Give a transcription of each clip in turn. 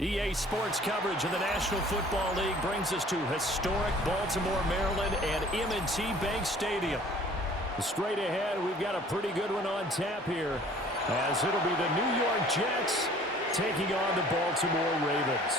EA Sports coverage of the National Football League brings us to historic Baltimore, Maryland, and M&T Bank Stadium. Straight ahead, we've got a pretty good one on tap here, as it'll be the New York Jets taking on the Baltimore Ravens.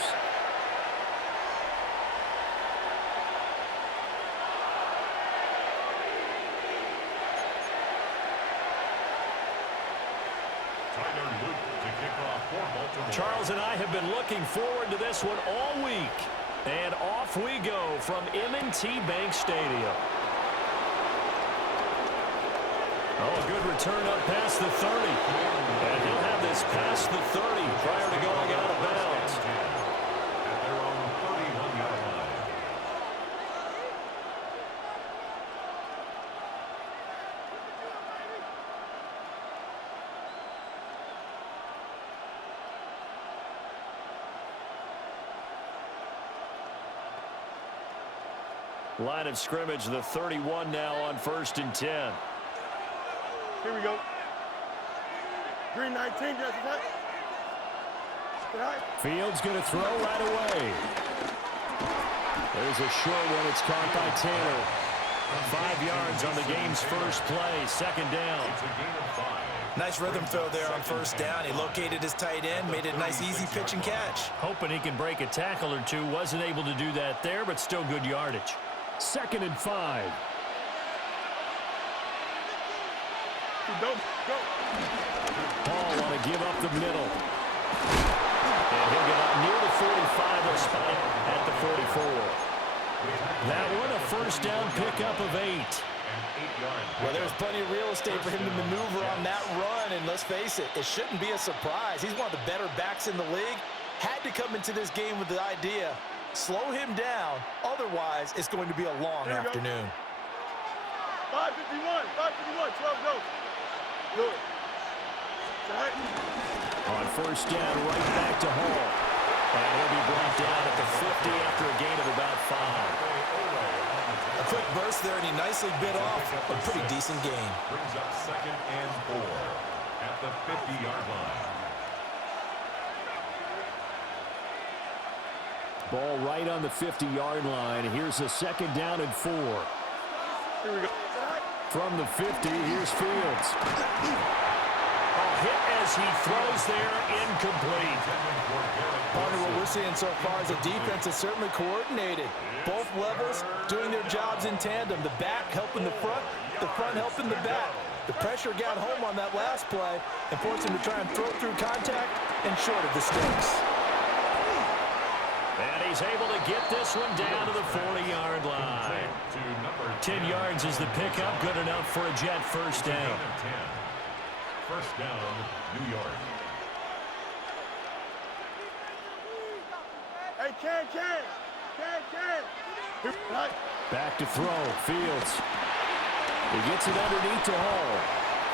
Charles and I have been looking forward to this one all week. And off we go from M&T Bank Stadium. Oh, a good return up past the 30. And he'll have this past the 30 prior to going out of bounds. At their own 31-yard line. Line of scrimmage, the 31 now on 1st and 10. Here we go. Green 19, just what? Fields going to throw right away. There's a short one. It's caught by Taylor. 5 yards on the game's first play. 2nd down. It's a gain of 5. Nice rhythm throw there on 1st down. He located his tight end, made it a nice easy pitch and catch. Hoping he can break a tackle or two. Wasn't able to do that there, but still good yardage. 2nd and 5. Go. Paul want to give up the middle. And he'll get up near the 45. They'll spot him at the 44. That one a 1st down pickup of 8. Well, there's plenty of real estate for him to maneuver on that run, and let's face it, it shouldn't be a surprise. He's one of the better backs in the league. Had to come into this game with the idea, slow him down, otherwise it's going to be a long afternoon. 5:51, 12 go. Good. On 1st down, right back to Hall. And he'll be brought down at the 50 after a gain of about 5. A quick burst there, and he nicely bit off a pretty decent gain. Brings up 2nd and 4 at the 50-yard line. Ball right on the 50-yard line. Here's a 2nd down and 4. Here we go. From the 50, here's Fields. A hit as he throws there, incomplete. Partner, what we're seeing so far is a defense that's certainly coordinated. Both levels doing their jobs in tandem. The back helping the front helping the back. The pressure got home on that last play and forced him to try and throw through contact and short of the sticks. And he's able to get this one down to the 40-yard line. 10 yards is the pickup. Good enough for a Jet 1st down. 1st down, New York. Hey, Can. Back to throw. Fields. He gets it underneath to Hall.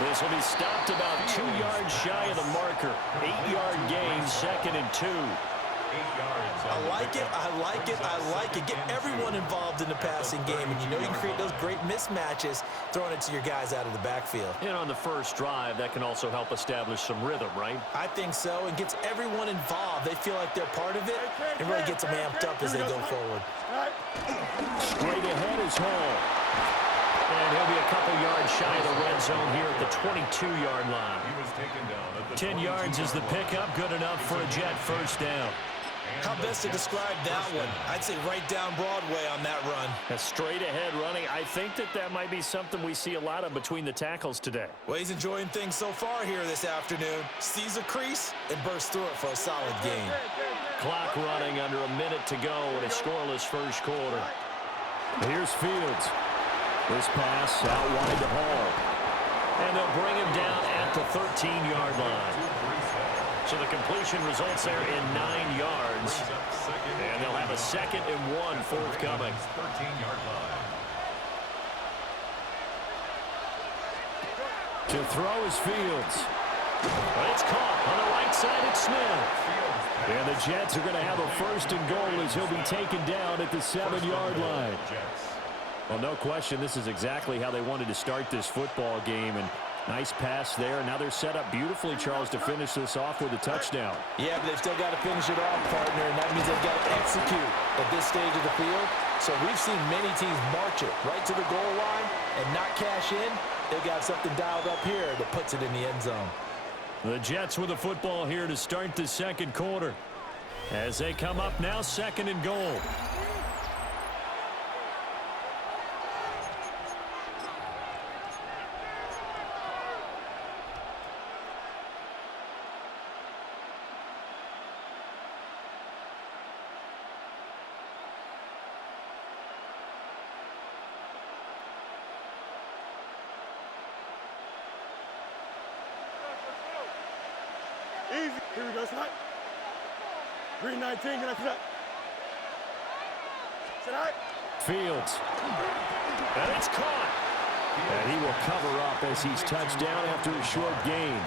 This will be stopped about 2 yards shy of the marker. 8-yard gain, 2nd and 2. 8 yards. I like it. Get everyone involved in the passing game, and you know you can create those great mismatches throwing it to your guys out of the backfield. And on the first drive, that can also help establish some rhythm, right? I think so, and gets everyone involved. They feel like they're part of it, and really gets them amped up as they go forward. Straight ahead is Hall. And he'll be a couple yards shy of the red zone here at the 22-yard line. He was taken down at the 10 yards is the pickup. Good enough for a Jet 1st down. How best to describe that one? I'd say right down Broadway on that run. A straight ahead running. I think that might be something we see a lot of between the tackles today. Well, he's enjoying things so far here this afternoon. Sees a crease and bursts through it for a solid gain. Clock running under a minute to go in a scoreless first quarter. Here's Fields. This pass out wide to Hall. And they'll bring him down at the 13-yard line. So the completion results there in 9 yards. And they'll have a 2nd and 1 forthcoming. 13-yard line. To throw is Fields. But it's caught on the right side. It's Smith. And the Jets are going to have a 1st and goal as he'll be taken down at the 7-yard line. Well, no question, this is exactly how they wanted to start this football game. And Nice pass there. Now they're set up beautifully, Charles, to finish this off with a touchdown. Yeah, but they've still got to finish it off, partner, and that means they've got to execute at this stage of the field. So we've seen many teams march it right to the goal line and not cash in. They've got something dialed up here that puts it in the end zone. The Jets with the football here to start the second quarter. As they come up now, second and goal. Easy. Here we go, slide. Green 19, can I see that? Sit high. Fields. And it's caught. And he will cover up as he's touched down after a short gain.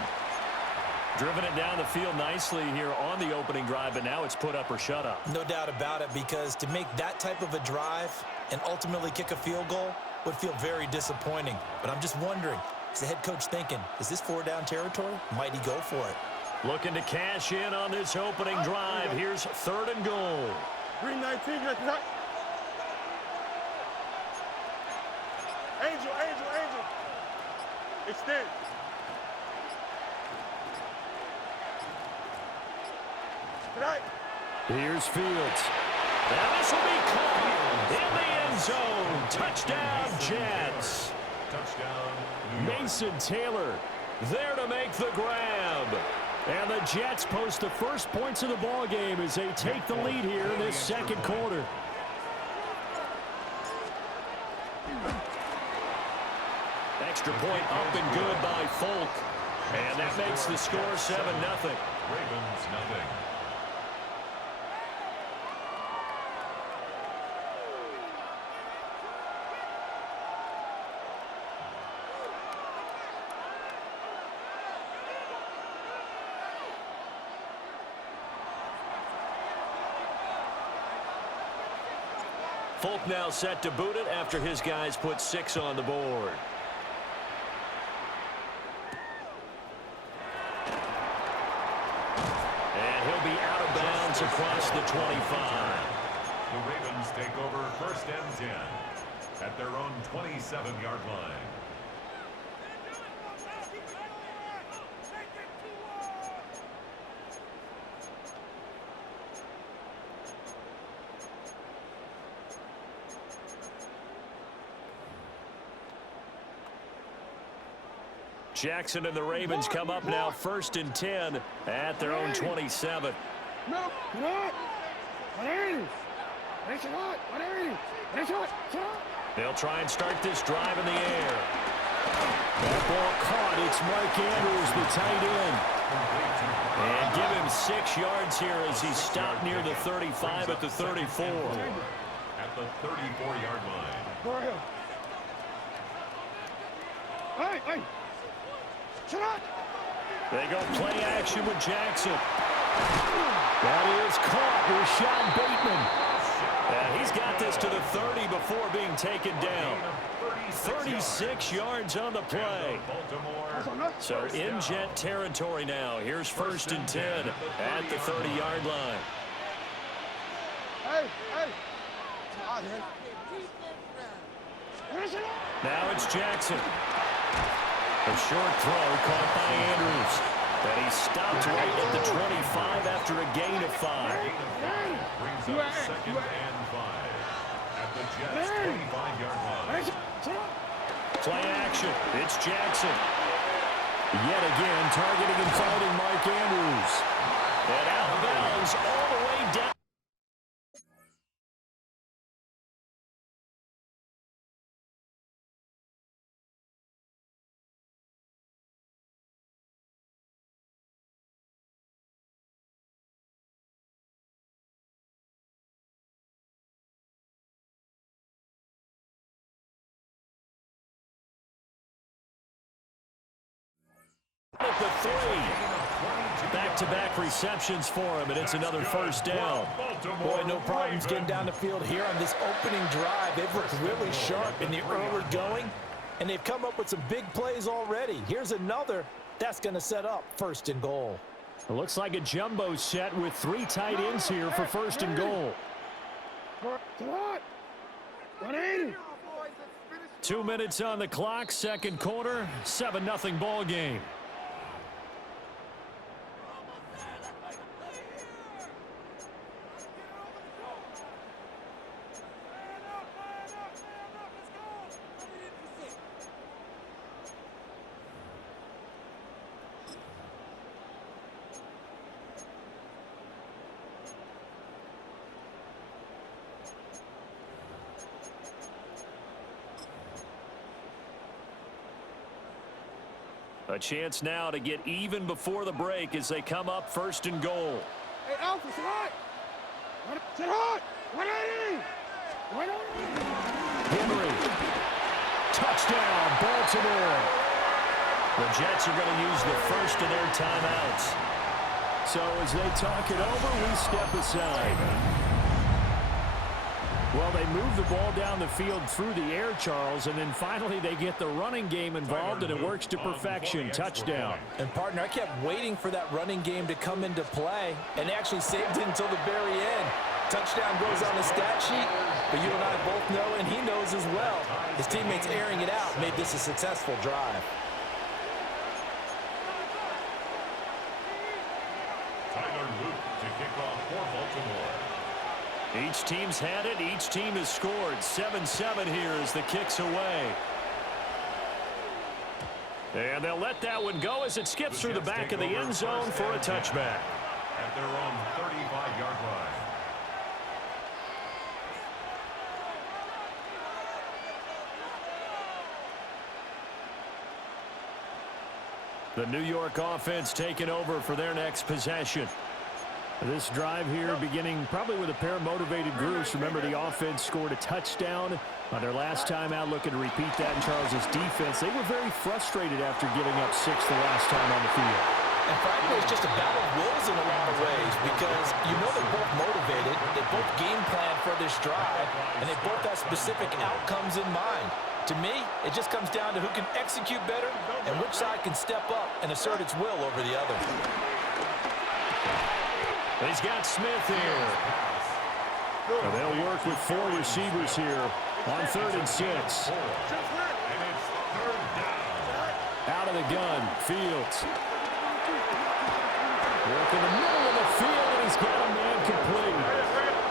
Driven it down the field nicely here on the opening drive, but now it's put up or shut up. No doubt about it, because to make that type of a drive and ultimately kick a field goal would feel very disappointing. But I'm just wondering, is the head coach thinking, is this 4-down territory? Might he go for it? Looking to cash in on this opening drive. Here's third and goal. Green 19, can I see that? Angel, angel, angel. Extend. Tonight. Here's Fields. And this will be caught in the end zone. Touchdown, Jets. Touchdown. Mason Taylor there to make the grab. And the Jets post the first points of the ball game as they take the lead here in this second quarter. Extra point up and good by Folk. And that makes the score 7-0. Ravens nothing. Folk now set to boot it after his guys put 6 on the board. And he'll be out of bounds across the 25. The Ravens take over first and 10 at their own 27-yard line. Jackson and the Ravens come up now first and 10 at their own 27. No, They'll try and start this drive in the air. That ball caught. It's Mark Andrews, the tight end. And give him 6 yards here as he stopped near the 35 at the 34. At the 34-yard line. Go ahead. Hey. Shut up. They go play action with Jackson. That is caught. Rashad Bateman. And he's got this to the 30 before being taken down. 36 yards on the play. So in Jet territory now. Here's first and 10 at the 30-yard line. Hey. Now it's Jackson. A short throw caught by Andrews. But he stopped right at the 25 after a gain of 5. Brings up second and 5 at the Jets' 25-yard line. Play action. It's Jackson. Yet again, targeting and finding Mark Andrews. And out of bounds all the way down. At the 3. Back-to-back receptions for him, and it's another first down. Boy, no problems getting down the field here on this opening drive. They've looked really sharp in the early going. And they've come up with some big plays already. Here's another. That's going to set up 1st and goal. It looks like a jumbo set with 3 tight ends here for 1st and goal. 180. 2 minutes on the clock, 2nd quarter, 7-0 ball game. A chance now to get even before the break as they come up 1st and goal. Hey, Alpha, sit hot. Sit hot. 180. 180. Henry. Touchdown, Baltimore. The Jets are going to use the first of their timeouts. So as they talk it over, we step aside. Well, they move the ball down the field through the air, Charles, and then finally they get the running game involved, and it works to perfection. Touchdown. And, partner, I kept waiting for that running game to come into play, and they actually saved it until the very end. Touchdown goes on the stat sheet, but you and I both know, and he knows as well, his teammates airing it out made this a successful drive. Tyler Luke to kick off for Baltimore. Each team's had it. Each team has scored. 7-7 here as the kick's away. And they'll let that one go as it skips through the back of the end zone for a touchback. At their own 35-yard line. The New York offense taking over for their next possession. This drive here beginning probably with a pair of motivated groups. Remember, the offense scored a touchdown on their last time out, looking to repeat that in Charles's defense. They were very frustrated after giving up 6 the last time on the field. And frankly, it's just a battle of wills in a lot of ways because you know they're both motivated, they both game plan for this drive, and they both have specific outcomes in mind. To me, it just comes down to who can execute better and which side can step up and assert its will over the other. He's got Smith here. And they'll work with 4 receivers here on 3rd and 6. Out of the gun, Fields. Work in the middle of the field, and he's got a man complete.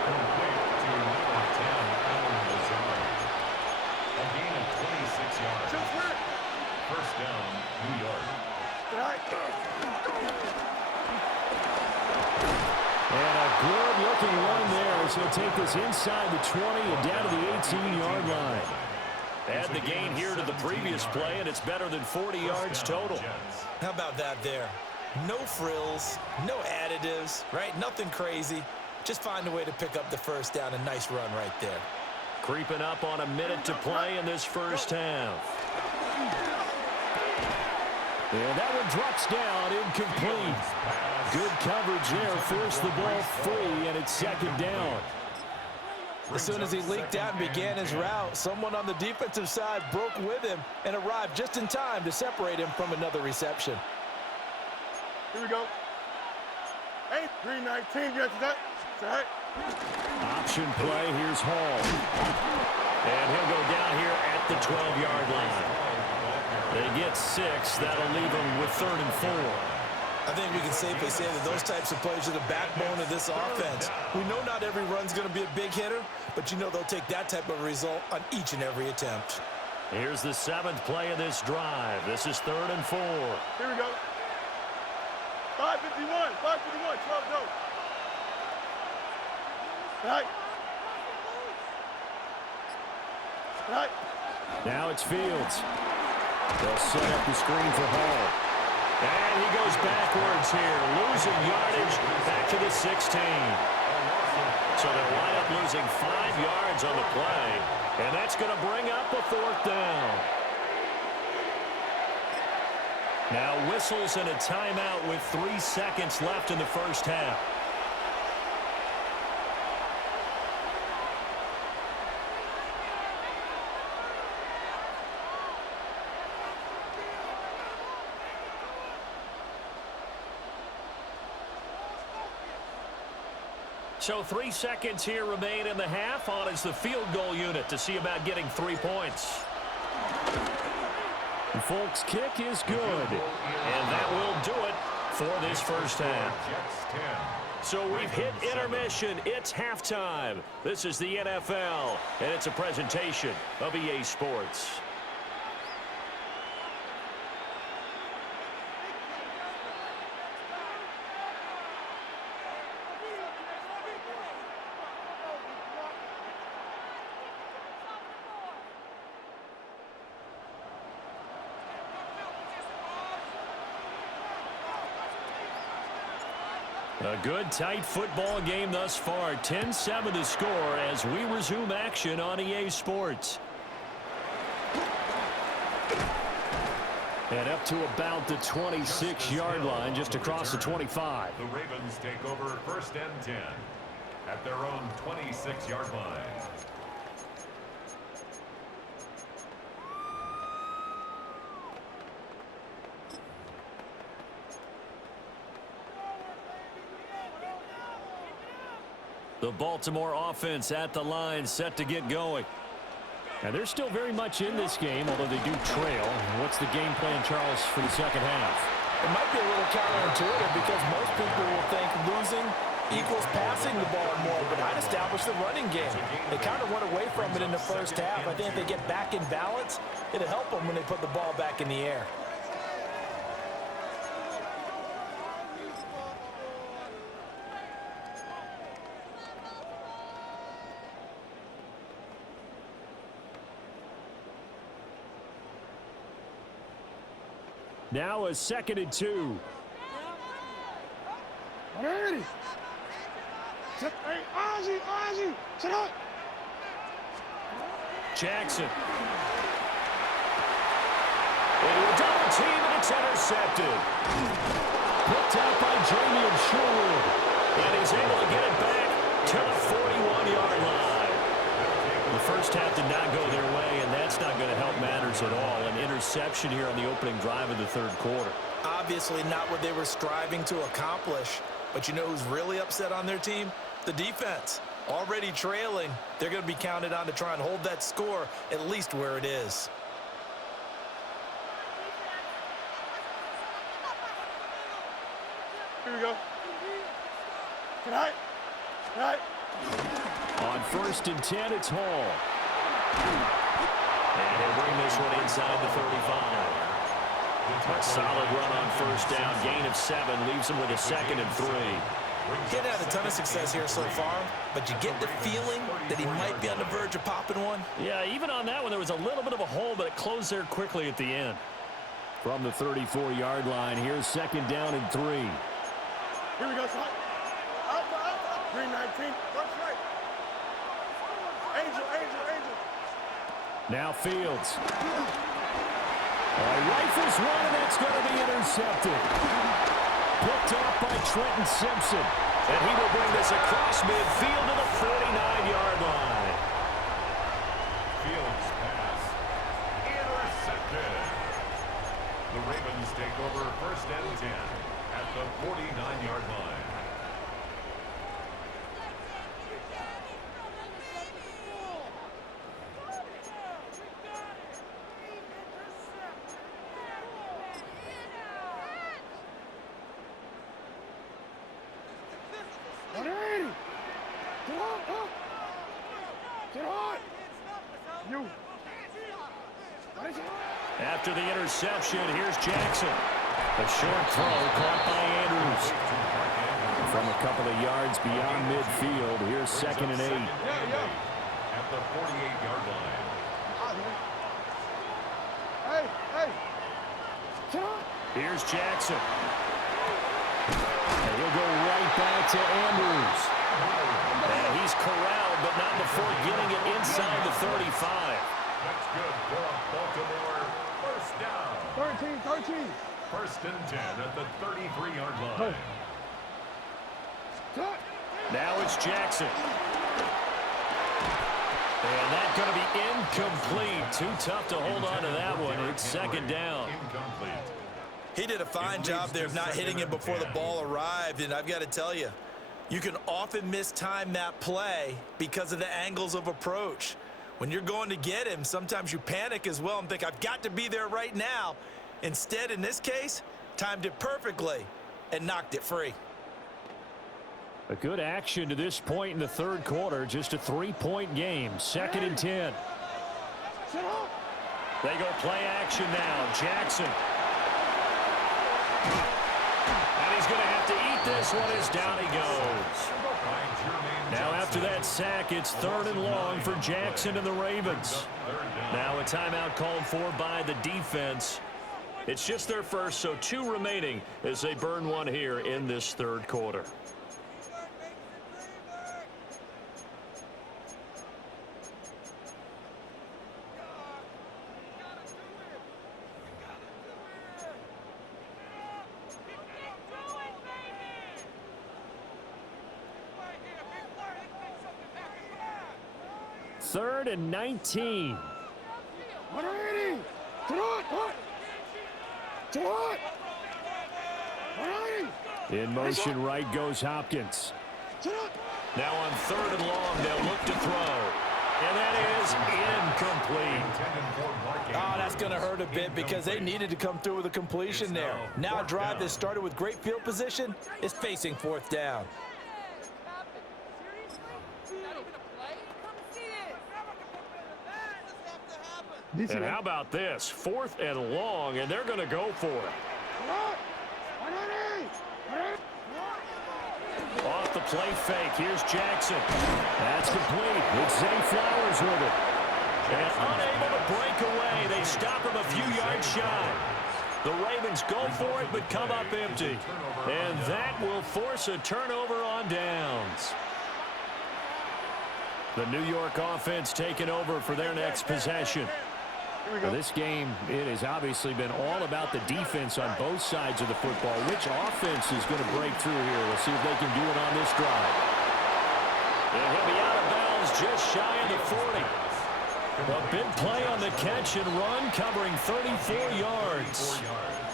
Complete to number 10, Alan Lazard. A gain of 26 yards. 1st down, New York. And a good-looking run there as he'll take this inside the 20 and down to the 18-yard line. Add the gain here to the previous play, and it's better than 40 yards total. How about that there? No frills, no additives, right? Nothing crazy. Just find a way to pick up the 1st down. A nice run right there. Creeping up on a minute to play in this 1st half. And that one drops down, incomplete. Good coverage there, forced the ball free, and it's 2nd down. As soon as he leaked out and began his route, someone on the defensive side broke with him and arrived just in time to separate him from another reception. Here we go. Hey, 319, yes, that. Set. Option play, here's Hall. And he'll go down here at the 12-yard line. They get 6. That'll leave them with 3rd and 4. I think we can safely say that those types of plays are the backbone of this offense. We know not every run's going to be a big hitter, but you know they'll take that type of result on each and every attempt. Here's the 7th play of this drive. This is 3rd and 4. Here we go. 551, 551, 12 go. Right. Right. Now it's Fields. They'll set up the screen for Hall. And he goes backwards here, losing yardage back to the 16. So they'll wind up losing 5 yards on the play, and that's going to bring up a 4th down. Now whistles and a timeout with 3 seconds left in the 1st half. So 3 seconds here remain in the half. On is the field goal unit to see about getting 3 points. Folks, kick is good. And that will do it for this first half. So we've hit intermission. It's halftime. This is the NFL, and it's a presentation of EA Sports. A good, tight football game thus far. 10-7 to score as we resume action on EA Sports. And up to about the 26-yard line, just across the 25. The Ravens take over 1st and 10 at their own 26-yard line. The Baltimore offense at the line, set to get going. And they're still very much in this game, although they do trail. What's the game plan, Charles, for the second half? It might be a little counterintuitive because most people will think losing equals passing the ball more, but I'd establish the running game. They kind of went away from it in the first half. I think if they get back in balance, it'll help them when they put the ball back in the air. Now a 2nd and 2. Ready. Hey, Ozzie, sit up. Jackson. Into a double team, and it's intercepted. Picked out by Jamie Sherwood. And he's able to get it back to the 41-yard line. The first half did not go their way, and that's not going to help matters at all. An interception here on the opening drive of the third quarter. Obviously not what they were striving to accomplish. But you know who's really upset on their team? The defense. Already trailing. They're going to be counted on to try and hold that score at least where it is. Here we go. Good night. Good night. On 1st and 10, it's Hall. And he'll bring this one inside the 35. A solid run on 1st down. Gain of 7 leaves him with a 2nd and 3. He hasn't had a ton of success here so far, but you get the feeling that he might be on the verge of popping one. Yeah, even on that one, there was a little bit of a hole, but it closed there quickly at the end. From the 34-yard line, here's 2nd down and 3. Here we go, son. Up. Green 19. Watch right. Angel. Now Fields. Rifles one, and that's going to be intercepted. Picked off by Trenton Simpson. And he will bring this across midfield to the 49-yard line. Fields pass. Intercepted. The Ravens take over 1st and 10 at the 49-yard line. After the interception, here's Jackson. A short throw caught by Andrews. From a couple of yards beyond midfield, here's 2nd and 8. At the 48-yard line. Hey. Here's Jackson. And he'll go right back to Andrews. And he's corralled, but not before getting it inside the 35. That's good for a Baltimore 1st down. 13. 1st and 10 at the 33-yard line. Now it's Jackson. And that's going to be incomplete. Too tough to hold on to that one. It's 2nd down. Incomplete. He did a fine job there of not hitting him before the ball arrived, and I've got to tell you, You can often mistime that play because of the angles of approach. When you're going to get him, sometimes you panic as well and think, I've got to be there right now. Instead, in this case, timed it perfectly and knocked it free. A good action to this point in the third quarter. Just a 3-point game. 2nd and 10. They go play action now. Jackson. And he's going to have to eat this one as down he goes. Now after that sack, it's 3rd and long for Jackson and the Ravens. Now a timeout called for by the defense. It's just their first, so 2 remaining as they burn one here in this third quarter. Third and 19. In motion right goes Hopkins. Now on 3rd and long, they'll look to throw. And that is incomplete. Oh, that's going to hurt a bit because they needed to come through with a completion there. Now a drive that started with great field position is facing 4th down. And how about this? 4th and long, and they're going to go for it. Off the play fake. Here's Jackson. That's complete. It's Zay Flowers with it. And unable to break away. They stop him a few yards shy. The Ravens go for it, but come up empty. And that will force a turnover on downs. The New York offense taking over for their next possession. This game, it has obviously been all about the defense on both sides of the football. Which offense is going to break through here? We'll see if they can do it on this drive. And he'll be out of bounds just shy of the 40. A big play on the catch and run, covering 34 yards.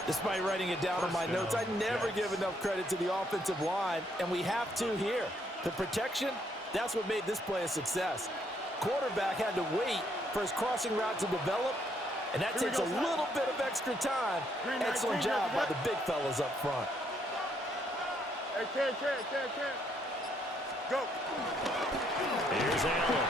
Despite writing it down on my notes, I never give enough credit to the offensive line, and we have to here. The protection, that's what made this play a success. Quarterback had to wait for his crossing route to develop, and that takes a little bit of extra time. Excellent job by the big fellas up front. Hey, Ken. Go. Here's Allen.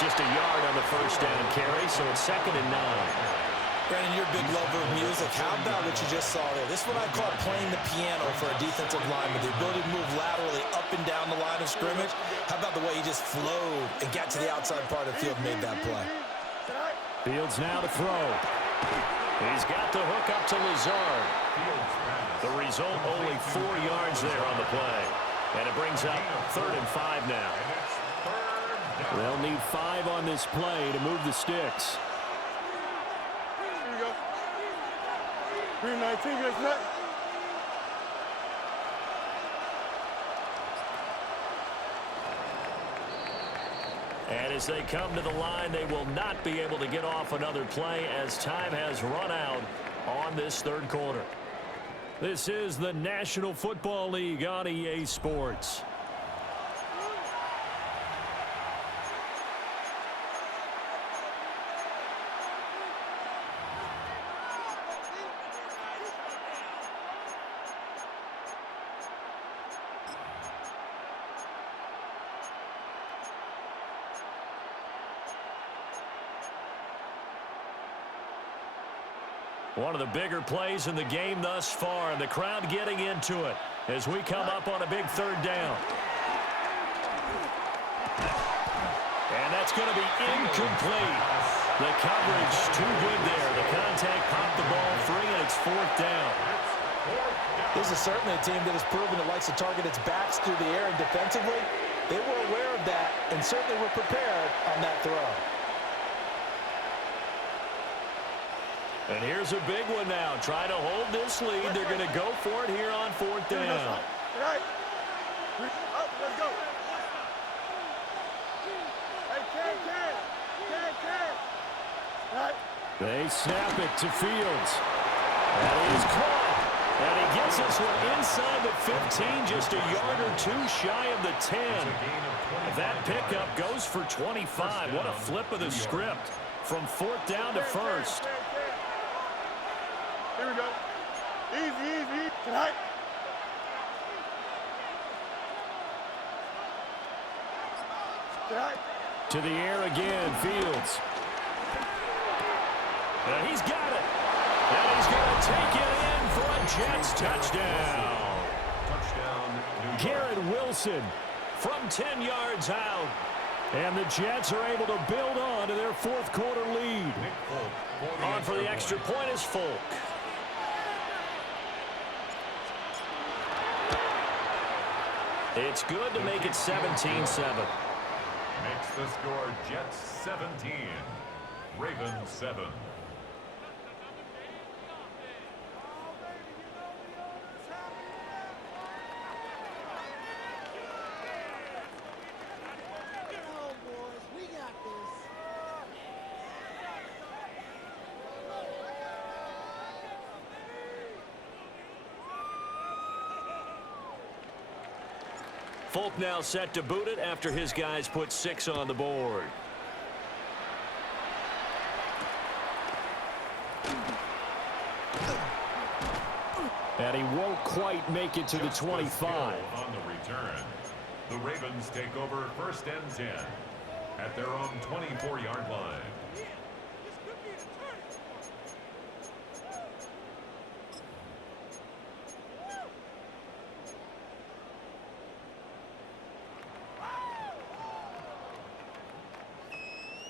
Just a yard on the first down carry, so it's 2nd and 9. Brandon, you're a big lover of music. How about what you just saw there? This is what I call playing the piano for a defensive lineman. The ability to move laterally up and down the line of scrimmage. How about the way he just flowed and got to the outside part of the field and made that play? Fields now to throw. He's got the hook up to Lazard. The result, only 4 yards there on the play. And it brings up 3rd and 5 now. They'll need 5 on this play to move the sticks. Here we go. Green 19, guys, net. And as they come to the line, they will not be able to get off another play as time has run out on this third quarter. This is the National Football League on EA Sports. One of the bigger plays in the game thus far, and the crowd getting into it as we come up on a big 3rd down. And that's going to be incomplete. The coverage too good there. The contact popped the ball free, and it's 4th down. This is certainly a team that has proven it likes to target its backs through the air and defensively. They were aware of that and certainly were prepared on that throw. And here's a big one now. Trying to hold this lead. They're going to go for it here on 4th down. Right. Up, let's go. Hey, Ken. Right. They snap it to Fields. That is caught. And he gets this one inside the 15, just a yard or two shy of the 10. That pickup goes for 25. What a flip of the script from fourth down to first. Here we go. Easy. Tonight. To the air again, Fields. And he's got it. And he's going to take it in for a Jets touchdown. Garrett Wilson from 10 yards out. And the Jets are able to build on to their fourth quarter lead. On for the extra point is Folk. It's good to make it 17-7. Makes the score Jets 17, Ravens 7. Folk now set to boot it after his guys put 6 on the board. And he won't quite make it to the 25. On the return, the Ravens take over first and 10 at their own 24-yard line.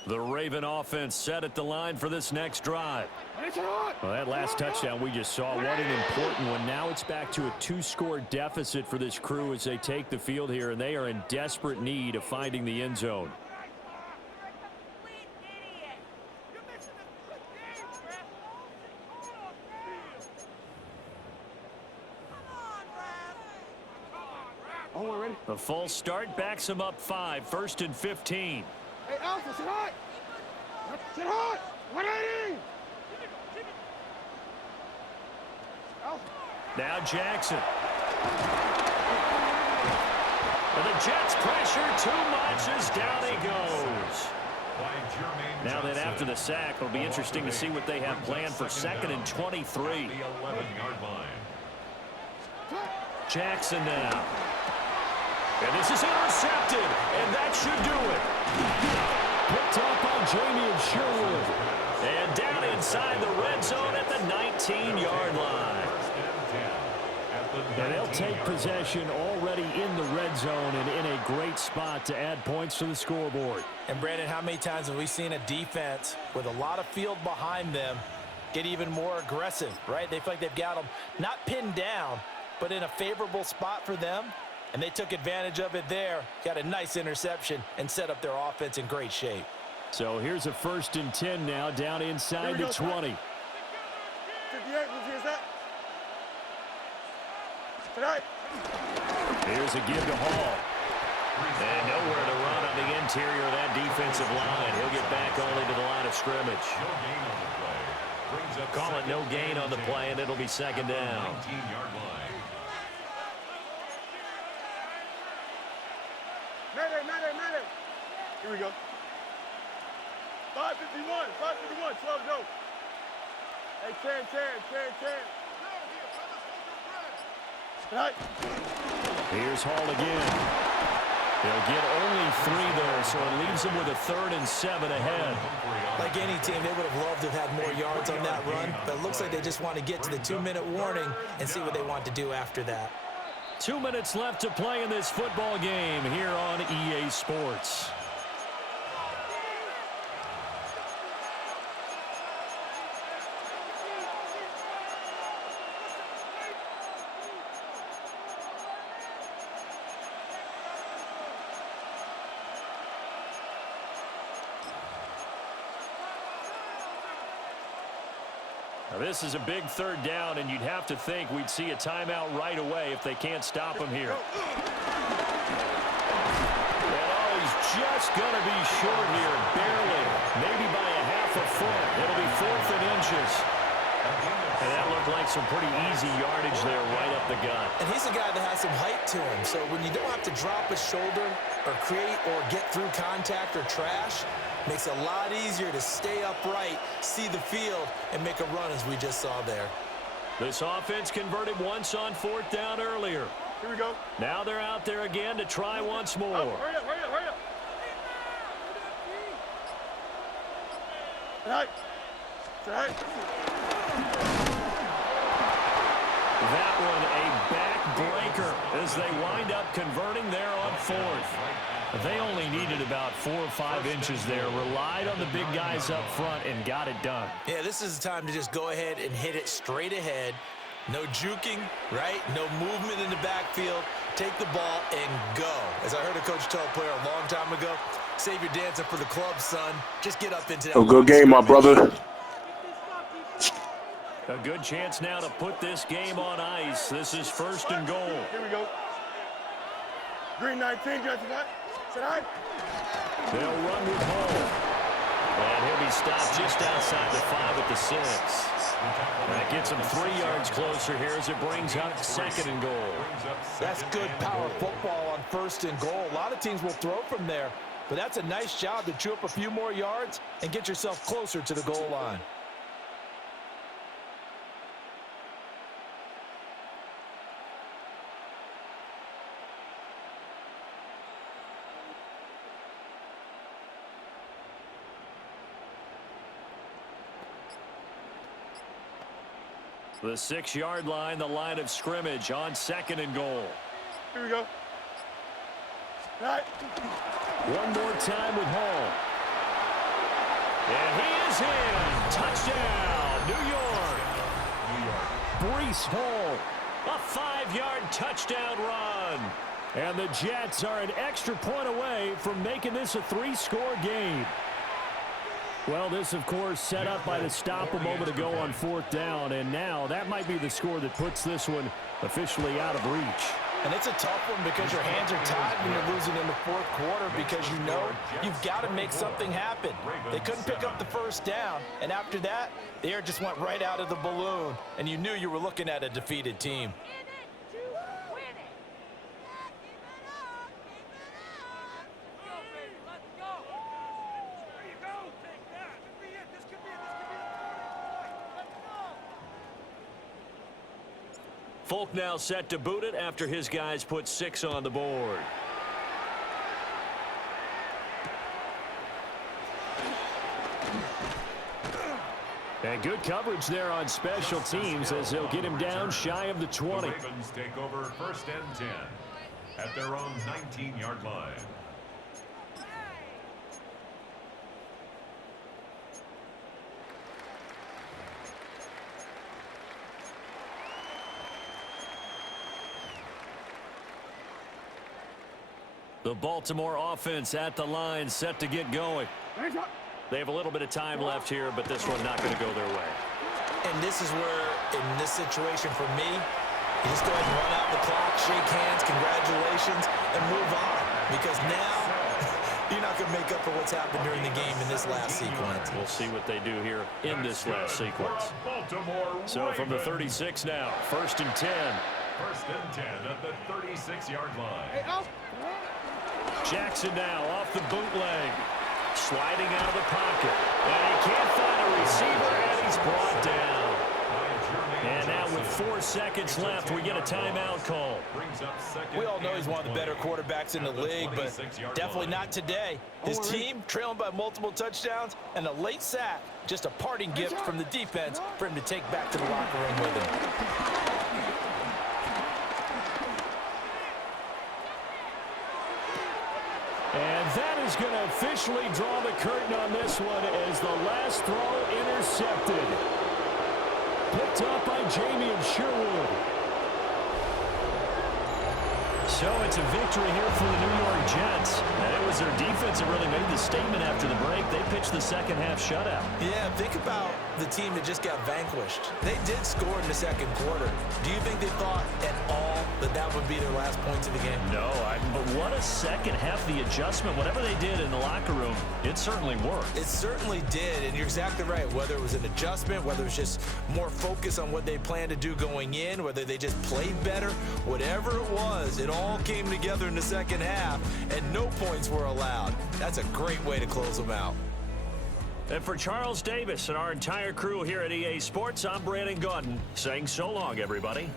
The Raven offense set at the line for this next drive. Well, that last touchdown we just saw, what an important one. Now it's back to a 2-score deficit for this crew as they take the field here, and they are in desperate need of finding the end zone. The false start backs him up 5, 1st and 15. Hey, Alpha, sit hot! Sit hot! 180! Alpha. Now Jackson. And the Jets pressure too much as down he goes. Now that after the sack, it'll be interesting to see what they have planned for 2nd and 23. The 11-yard line. Jackson now. And this is intercepted, and that should do it. Picked up by Jamie Sherwood. And down inside the red zone at the 19-yard line. And they'll take possession already in the red zone and in a great spot to add points to the scoreboard. And, Brandon, how many times have we seen a defense with a lot of field behind them get even more aggressive, right? They feel like they've got them not pinned down, but in a favorable spot for them. And they took advantage of it there, got a nice interception, and set up their offense in great shape. So here's a 1st and 10 now, down inside the 20. 58, here's that. Tonight. Here's a give to Hall. And nowhere to run on the interior of that defensive line. He'll get back only to the line of scrimmage. Call it no gain on the play, and it'll be 2nd down. 19-yard line. Mayday. Here we go. 551, 12 go. Hey, 10. Tonight. Here's Hall again. They'll get only 3 there, so it leaves them with a 3rd and 7 ahead. Like any team, they would have loved to have had more yards on that run, but it looks like they just want to get to the 2-minute warning and see what they want to do after that. 2 minutes left to play in this football game here on EA Sports. Now this is a big 3rd down, and you'd have to think we'd see a timeout right away if they can't stop him here. And he's just going to be short here, barely, maybe by a half a foot. It'll be 4th and inches. And that looked like some pretty easy yardage there right up the gut. And he's a guy that has some height to him, so when you don't have to drop a shoulder or create or get through contact or trash, makes it a lot easier to stay upright, see the field, and make a run as we just saw there. This offense converted once on 4th down earlier. Here we go. Now they're out there again to try once more. Hurry up, hurry up, hurry up. All right. All right. That one a backbreaker as they wind up converting there on 4th. They only needed about 4 or 5 inches there, relied on the big guys up front, and got it done. Yeah, this is the time to just go ahead and hit it straight ahead. No juking, right? No movement in the backfield. Take the ball and go. As I heard a coach tell a player a long time ago, save your dancing for the club, son. Just get up into that. A good game, my brother. A good chance now to put this game on ice. This is 1st and goal. Here we go. Green 19, Justin. Tonight. They'll run with Hall. And he'll be stopped just outside the 5 at the 6. That gets him 3 yards closer here as it brings up 2nd and goal. That's good power football on 1st and goal. A lot of teams will throw from there, but that's a nice job to chew up a few more yards and get yourself closer to the goal line. The 6-yard line, the line of scrimmage on 2nd and goal. Here we go. All right. One more time with Hall. And he is in. Touchdown, New York. Breece Hall, a 5-yard touchdown run. And the Jets are an extra point away from making this a 3-score game. Well, this, of course, set up by the stop a moment ago on 4th down, and now that might be the score that puts this one officially out of reach. And it's a tough one because your hands are tied when you're losing in the 4th quarter because you know you've got to make something happen. They couldn't pick up the 1st down, and after that, the air just went right out of the balloon, and you knew you were looking at a defeated team. Folk now set to boot it after his guys put 6 on the board. And good coverage there on special teams as they'll get him down shy of the 20. The Ravens take over 1st and 10 at their own 19-yard line. The Baltimore offense at the line, set to get going. They have a little bit of time left here, but this one not going to go their way. And this is where, in this situation for me, you just go ahead and run out the clock, shake hands, congratulations, and move on. Because now, you're not going to make up for what's happened during the game in this last sequence. We'll see what they do here in this last sequence. So from the 36 now, 1st and 10. 1st and 10 at the 36-yard line. Jackson now off the bootleg. Sliding out of the pocket. And he can't find a receiver, and he's brought down. And now with 4 seconds left, we get a timeout call. We all know he's one of the better quarterbacks in the league, but definitely not today. His team trailing by multiple touchdowns, and a late sack, just a parting gift from the defense for him to take back to the locker room with him. And that is going to officially draw the curtain on this one as the last throw intercepted. Picked up by Jamie Sherwood. So it's a victory here for the New York Jets. And it was their defense that really made the statement after the break. They pitched the second half shutout. Yeah, think about the team that just got vanquished. They did score in the 2nd quarter. Do you think they thought at all that that would be their last points of the game? No, but what a second half, the adjustment, whatever they did in the locker room, it certainly worked. It certainly did, and you're exactly right. Whether it was an adjustment, whether it was just more focus on what they planned to do going in, whether they just played better, whatever it was, it all came together in the second half, and no points were allowed. That's a great way to close them out. And for Charles Davis and our entire crew here at EA Sports, I'm Brandon Gaudin saying so long, everybody.